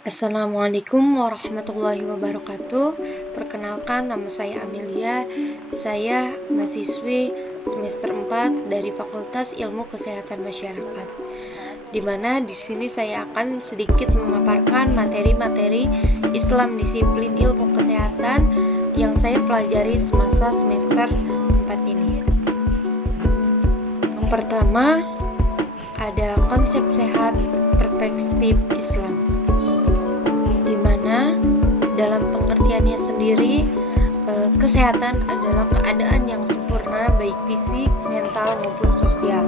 Assalamualaikum warahmatullahi wabarakatuh. Perkenalkan, nama saya Amelia. Saya mahasiswi semester 4 dari Fakultas Ilmu Kesehatan Masyarakat. Di mana di sini saya akan sedikit memaparkan materi-materi Islam disiplin ilmu kesehatan yang saya pelajari semasa semester 4 ini. Yang pertama, ada konsep sehat perspektif Islam, di mana dalam pengertiannya sendiri kesehatan adalah keadaan yang sempurna baik fisik, mental maupun sosial.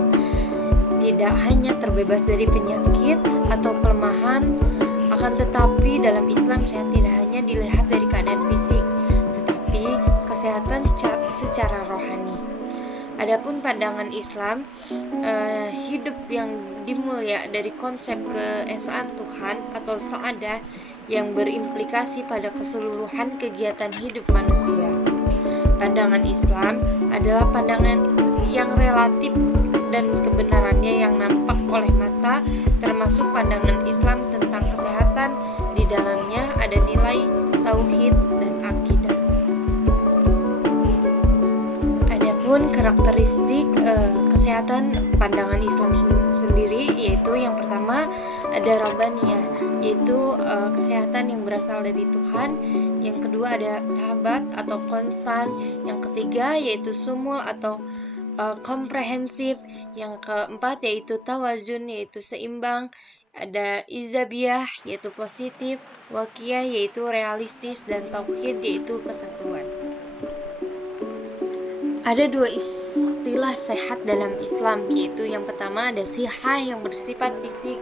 Tidak hanya terbebas dari penyakit atau kelemahan, akan tetapi dalam Islam sehat tidak hanya dilihat dari keadaan fisik, tetapi kesehatan secara rohani. Adapun pandangan Islam, hidup yang dimulai dari konsep keesaan Tuhan atau sa'adah yang berimplikasi pada keseluruhan kegiatan hidup manusia. Pandangan Islam adalah pandangan yang relatif dan kebenarannya yang nampak oleh mata, termasuk pandangan Islam tentang kesehatan. Di dalamnya ada nilai tauhid dan akidah. Adapun karakteristik kesehatan pandangan Islam sendiri, yaitu yang pertama ada Rabbaniyah, yaitu kesehatan yang berasal dari Tuhan. Yang kedua ada tahabat atau konstan. Yang ketiga yaitu sumul atau komprehensif. Yang keempat yaitu tawazun, yaitu seimbang. Ada izabiyah, yaitu positif. Wakiyah, yaitu realistis. Dan tauhid, yaitu kesatuan. Ada dua istilah sehat dalam Islam, yaitu yang pertama ada sihah yang bersifat fisik,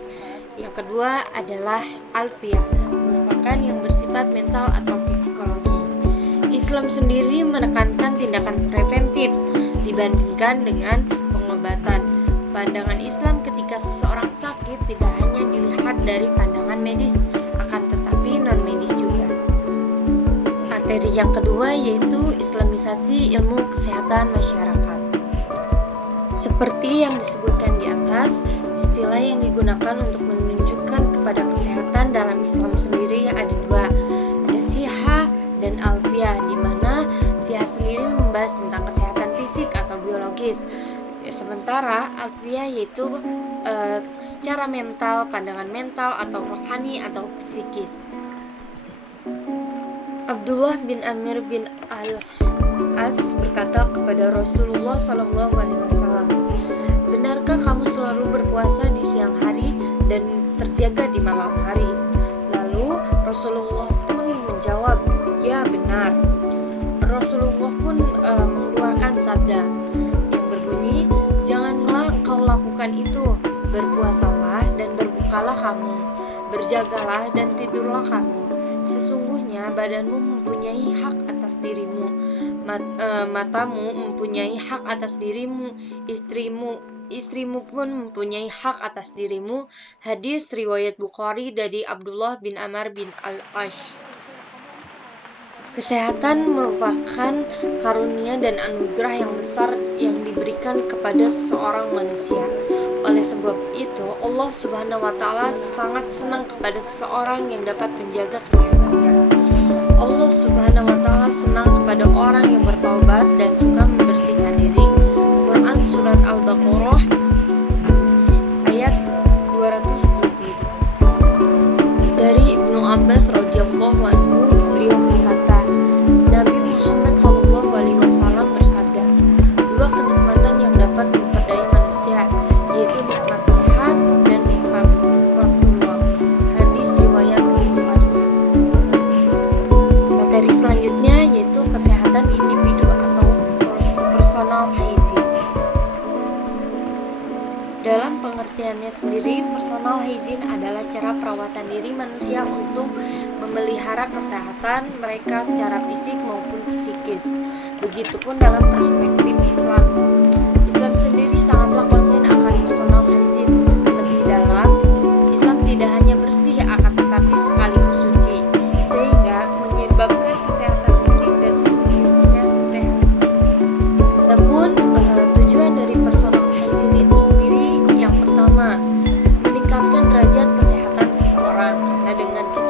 yang kedua adalah alfiyah, merupakan yang bersifat mental atau psikologi. Islam sendiri menekankan tindakan preventif dibandingkan dengan pengobatan. Pandangan Islam ketika seseorang sakit tidak hanya dilihat dari pandangan medis, akan tetapi non-medis juga. Materi yang kedua yaitu Islamisasi ilmu kesehatan masyarakat. Seperti yang disebutkan di atas, istilah yang digunakan untuk menunjukkan kepada kesehatan dalam Islam sendiri ada dua, ada sihah dan alfiyah, di mana sihah sendiri membahas tentang kesehatan fisik atau biologis, sementara alfiyah yaitu secara mental, pandangan mental atau rohani atau psikis. Abdullah bin Amir bin Al-As berkata kepada Rasulullah SAW, "Benarkah kamu selalu berpuasa di siang hari dan terjaga di malam hari?" Lalu Rasulullah pun menjawab, "Ya, benar." Rasulullah pun mengeluarkan sabda yang berbunyi, "Janganlah engkau lakukan itu, berpuasalah dan berbukalah kamu, berjagalah dan tidurlah kamu. Sesungguhnya badanmu mempunyai hak atas dirimu, matamu mempunyai hak atas dirimu, istrimu pun mempunyai hak atas dirimu." Hadis riwayat Bukhari dari Abdullah bin Amr bin Al-As. Kesehatan merupakan karunia dan anugerah yang besar yang diberikan kepada seseorang manusia. Oleh sebab itu, Allah Subhanahu wa Ta'ala sangat senang kepada seseorang yang dapat menjaga kesehatannya. Allah Subhanahu wa Ta'ala senang kepada orang yang bertaubat dan suka membersihkan diri. Quran surat Al-Baqarah ayat 222. Dari Ibnu Abbas radhiyallahu anhu, beliau berkata, Nabi Muhammad SAW bersabda, "Dua kenikmatan yang dapat memperdaya manusia, yaitu nikmat sehat dan nikmat waktu luang." Hadis riwayat Bukhari. Materi selanjutnya yaitu kesehatan individu atau personal hygiene. Dalam pengertiannya sendiri, personal hygiene adalah cara perawatan diri manusia untuk memelihara kesehatan mereka secara fisik maupun psikis. Begitupun dalam perspektif Islam. Islam sendiri sangatlah konsen akan personal hygiene. Lebih dalam, Islam tidak hanya bersih akan tetapi sekaligus suci, sehingga menyebabkan kesehatan fisik dan psikisnya sehat. Namun tujuan dari personal hygiene itu sendiri yang pertama, meningkatkan derajat kesehatan seseorang, karena dengan kita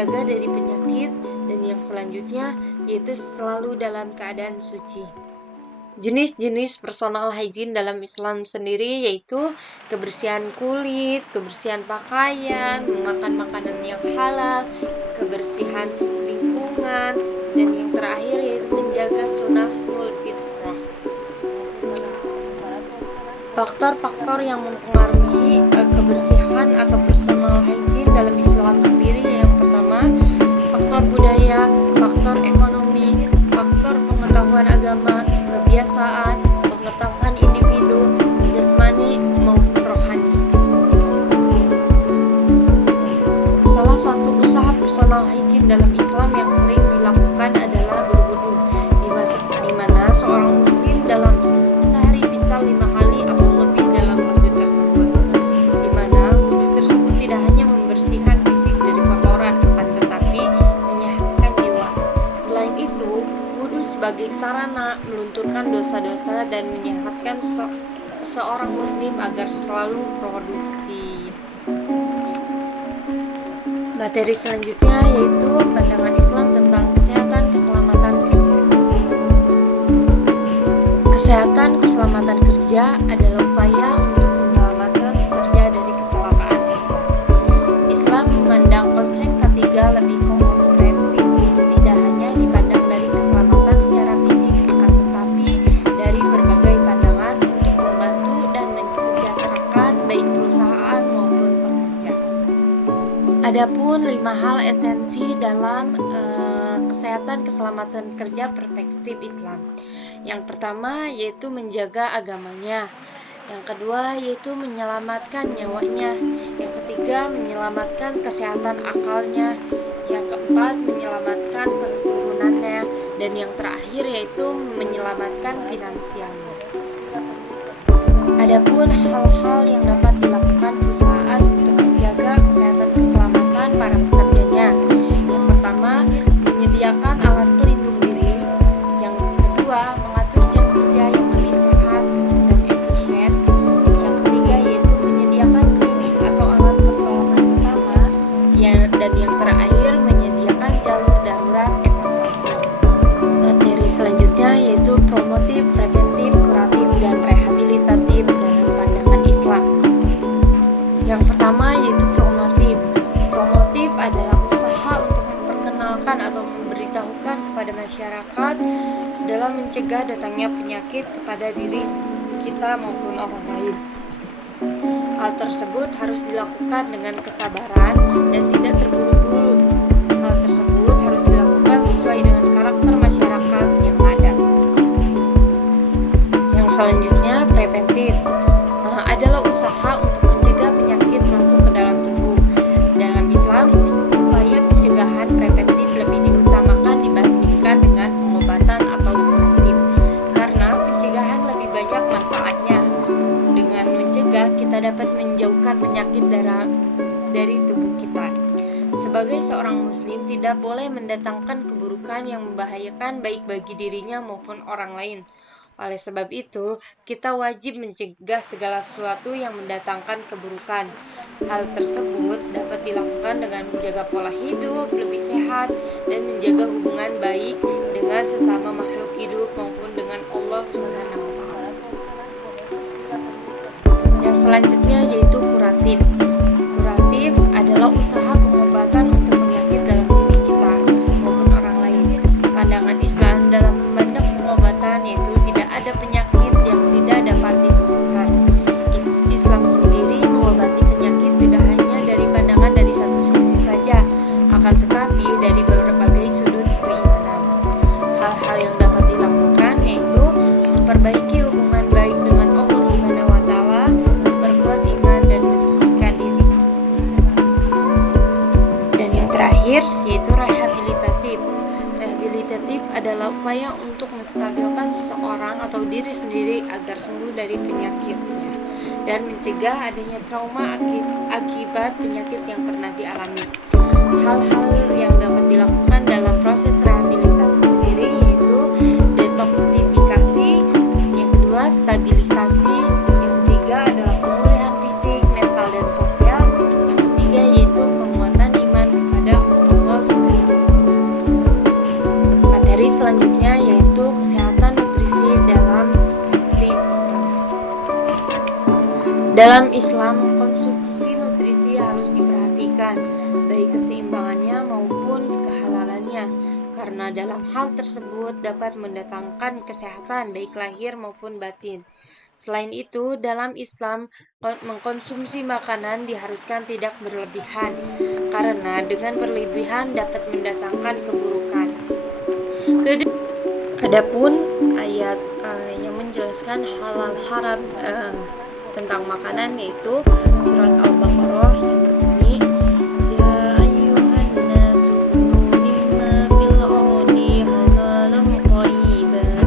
terjaga dari penyakit, dan yang selanjutnya yaitu selalu dalam keadaan suci. Jenis-jenis personal hygiene dalam Islam sendiri yaitu kebersihan kulit, kebersihan pakaian, memakan makanan yang halal, kebersihan lingkungan, dan yang terakhir yaitu menjaga sunnahul fitrah. Faktor-faktor yang mempengaruhi kebersihan atau personal hygiene dalam Islam sendiri yang pertama, faktor budaya, faktor ekonomi, faktor pengetahuan agama, kebiasaan, pengetahuan individu, jasmani maupun rohani. Salah satu usaha personal hygiene dalam Islam yang sering dilakukan adalah berwudu, di mana seorang muslim dalam sehari bisa 5 kali atau lebih dalam wudu tersebut, di mana wudu tersebut tidak hanya membersihkan fisik dari kotoran, akan tetapi menyehatkan jiwa. Selain itu, wudu sebagai sarana melunturkan dosa-dosa dan menyehatkan seorang muslim agar selalu produktif. Materi selanjutnya yaitu pandangan Islam tentang kesehatan keselamatan kerja. Kesehatan keselamatan kerja adalah upaya untuk menyelamatkan pekerja dari kecelakaan kerja. Islam memandang konsep ketiga lebih komprehensif, tidak hanya dipandang dari keselamatan secara fisik, akan tetapi dari berbagai pandangan untuk membantu dan mensejahterakan baik perusahaan maupun pekerja. Adapun 5 hal esensi dalam kesehatan keselamatan kerja perspektif Islam. Yang pertama yaitu menjaga agamanya. Yang kedua yaitu menyelamatkan nyawanya. Yang ketiga menyelamatkan kesehatan akalnya. Yang keempat menyelamatkan keturunannya. Dan yang terakhir yaitu menyelamatkan finansialnya. Adapun hal-hal yang dapat dilakukan perusahaan untuk menjaga kesehatan keselamatan para pekerjanya. Yang pertama, menyediakan alat pelindung diri. Yang kedua, mengatur jam kerja yang lebih sehat dan efisien. Yang ketiga yaitu menyediakan klinik atau alat pertolongan pertama. Dan yang terakhir, menyediakan jalur darurat evakuasi. Materi selanjutnya yaitu promotif, preventif, kuratif, dan rehabilitatif dalam pandangan Islam. Yang pertama yaitu promotif. Promotif adalah usaha untuk memperkenalkan atau memberitahukan kepada masyarakat dalam mencegah datangnya penyakit kepada diri kita maupun orang lain. Hal tersebut harus dilakukan dengan kesabaran dan tidak terburu-buru. Hal tersebut harus dilakukan sesuai dengan karakter masyarakat yang ada. Yang selanjutnya preventif adalah usaha untuk mencegah penyakit masuk ke dalam tubuh. Dalam Islam, upaya pencegahan preventif lebih diutamakan dibandingkan dengan pengobatan atau kuratif, karena pencegahan lebih banyak manfaatnya. Dengan mencegah, kita dapat menjauhkan penyakit dari tubuh kita. Sebagai seorang muslim tidak boleh mendatangkan keburukan yang membahayakan baik bagi dirinya maupun orang lain. Oleh sebab itu, kita wajib mencegah segala sesuatu yang mendatangkan keburukan. Hal tersebut dapat dilakukan dengan menjaga pola hidup lebih sehat dan menjaga hubungan baik dengan sesama makhluk hidup maupun dengan Allah Subhanahu wa Ta'ala. Yang selanjutnya yaitu kuratif. Kuratif adalah usaha pengobatan untuk penyakit dalam diri kita maupun orang lain. Pandangan Islam dalam memandang pengobatan yaitu tidak ada penyakit yang tidak dapat disembuhkan. Islam sendiri mengobati penyakit tidak hanya dari pandangan dari satu sisi saja, akan tetapi dari berbagai sudut keimanan. Hal-hal yang dapat dilakukan yaitu memperbaiki hubungan baik dengan Allah Subhanahu wa Ta'ala, memperkuat iman dan mensucikan diri. Dan yang terakhir yaitu rehabilitatif. Rehabilitatif adalah upaya untuk menstabilkan seseorang atau diri sendiri agar sembuh dari penyakitnya dan mencegah adanya trauma akibat penyakit yang pernah dialami. Hal-hal yang dapat dilakukan dalam proses rehabilitatif sendiri yaitu detoksifikasi, yang kedua stabilisasi, yang ketiga adalah pemulihan fisik, mental, dan sosial, yang ketiga yaitu penguatan iman kepada Allah Dalam Islam, konsumsi nutrisi harus diperhatikan, baik keseimbangannya maupun kehalalannya, karena dalam hal tersebut dapat mendatangkan kesehatan baik lahir maupun batin. Selain itu, dalam Islam, mengkonsumsi makanan diharuskan tidak berlebihan, karena dengan berlebihan dapat mendatangkan keburukan. Adapun ayat yang menjelaskan halal haram tentang makanan yaitu surat Al-Baqarah yang berbunyi ya ayyuhan nasu kulu mimma fil ardi halalan thayyiban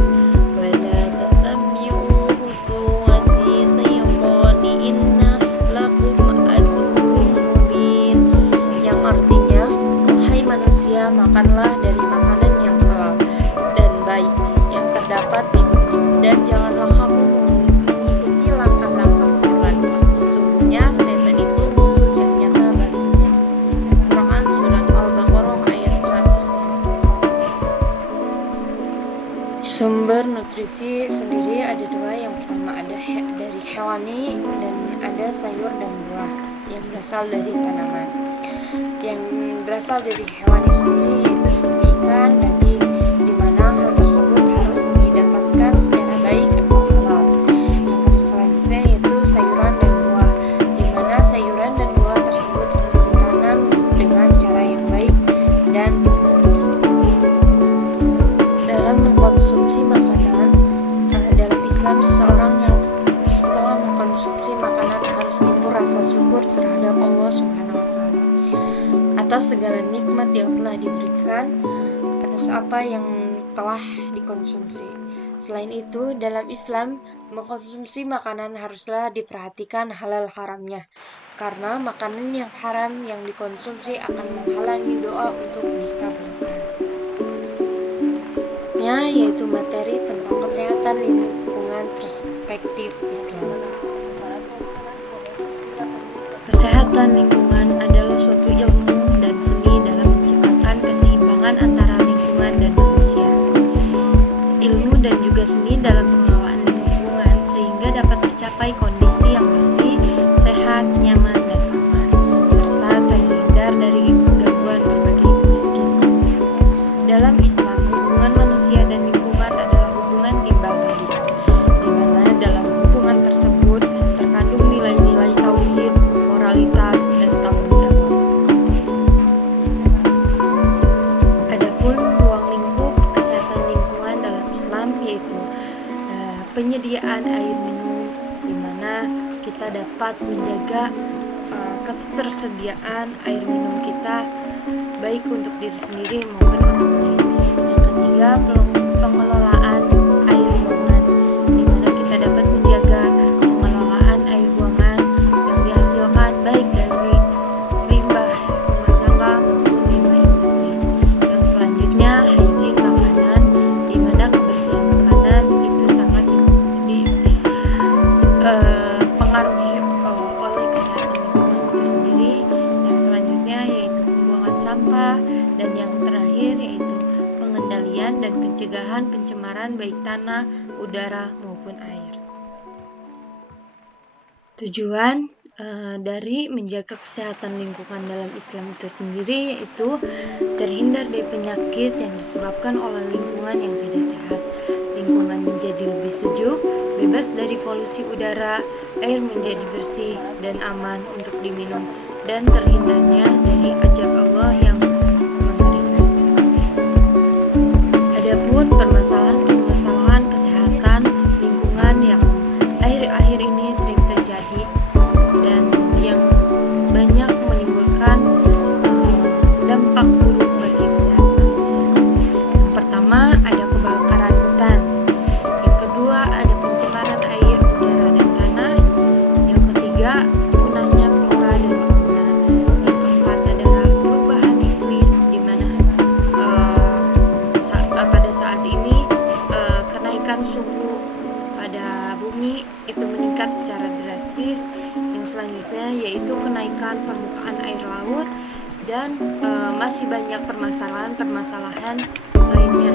wa la tattabi'u khutuwati syaitani innahu lakum aduwwun mubin, yang artinya wahai manusia, makanlah dari makanan yang halal dan baik yang terdapat di bumi, dan janganlah kamu mengikuti langkah-langkah setan. Sesungguhnya setan itu musuh yang nyata baginya. Quran surat Al-Baqarah ayat 164. Sumber nutrisi sendiri ada dua. Yang pertama ada dari hewani dan ada sayur dan buah yang berasal dari tanaman. Yang berasal dari hewani sendiri yaitu seperti ikan, daging, di mana hal tersebut harus didapatkan secara baik atau halal. Yang selanjutnya yaitu sayuran dan buah, di mana sayuran dan buah tersebut harus ditanam dengan cara yang baik dan benar. Dalam mengkonsumsi makanan, dalam Islam seseorang yang setelah mengkonsumsi makanan harus timbul rasa syukur terhadap Allah Subhanahu wa Ta'ala atas segala nikmat yang telah diberikan, atas apa yang telah dikonsumsi. Selain itu, dalam Islam, mengkonsumsi makanan haruslah diperhatikan halal haramnya, karena makanan yang haram yang dikonsumsi akan menghalangi doa untuk dikabulkan. Yaitu materi tentang kesehatan lingkungan perspektif Islam. Kesehatan lingkungan adalah suatu ilmu dan seni dalam menciptakan keseimbangan antara lingkungan dan manusia. Ilmu dan juga seni dalam pengelolaan lingkungan sehingga dapat tercapai kondisi yang bersih, sehat, nyaman, dan aman, serta terhindar dari gangguan berbagai penyakit. Dalam Islam, hubungan manusia dan lingkungan adalah hubungan timbal balik, di mana dalam hubungan tersebut terkandung nilai-nilai tauhid, moralitas, dan tanggung jawab. Adapun ruang lingkup kesehatan lingkungan dalam Islam yaitu penyediaan air minum, di mana kita dapat menjaga ketersediaan air minum kita baik untuk diri sendiri maupun orang lain. Yang ketiga, pengelolaan air buangan, di mana kita dapat menjaga pengelolaan air buangan yang dihasilkan baik dari limbah rumah tangga maupun limbah industri. Yang selanjutnya, hygiene makanan, di mana kebersihan makanan itu sangat dipengaruhi oleh kesehatan lingkungan itu sendiri. Yang selanjutnya yaitu pembuangan sampah, dan yang terakhir yaitu pengendalian dan pencegahan pencemaran baik tanah, udara maupun air. Tujuan dari menjaga kesehatan lingkungan dalam Islam itu sendiri yaitu terhindar dari penyakit yang disebabkan oleh lingkungan yang tidak sehat. Lingkungan menjadi lebih sejuk, bebas dari polusi udara, air menjadi bersih dan aman untuk diminum, dan terhindarnya dari azab Allah yang mengerikan. Adapun permasalahan kesehatan lingkungan yang akhir-akhir ini sering terjadi dan yang banyak menimbulkan dampak buruk bagi kesehatan manusia. Yang pertama ada kebakaran hutan, yang kedua ada pencemaran air, udara, dan tanah, yang ketiga punahnya flora dan fauna, yang keempat adalah perubahan iklim, di mana pada saat ini kenaikan suhu pada bumi itu meningkat secara drastis. Yang selanjutnya yaitu kenaikan permukaan air laut, dan masih banyak permasalahan lainnya.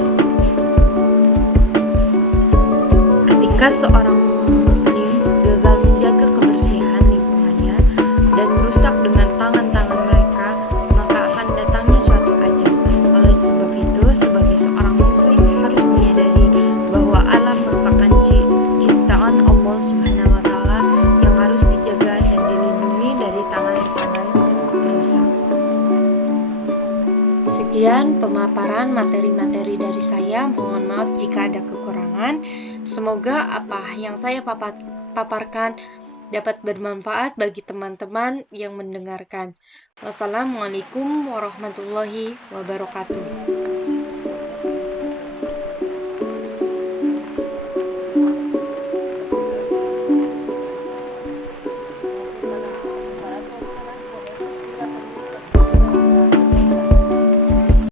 Ketika seorang muslim gagal menjaga kebersihan pemaparan materi-materi dari saya. Mohon maaf jika ada kekurangan. Semoga apa yang saya paparkan dapat bermanfaat bagi teman-teman yang mendengarkan. Wassalamualaikum warahmatullahi wabarakatuh.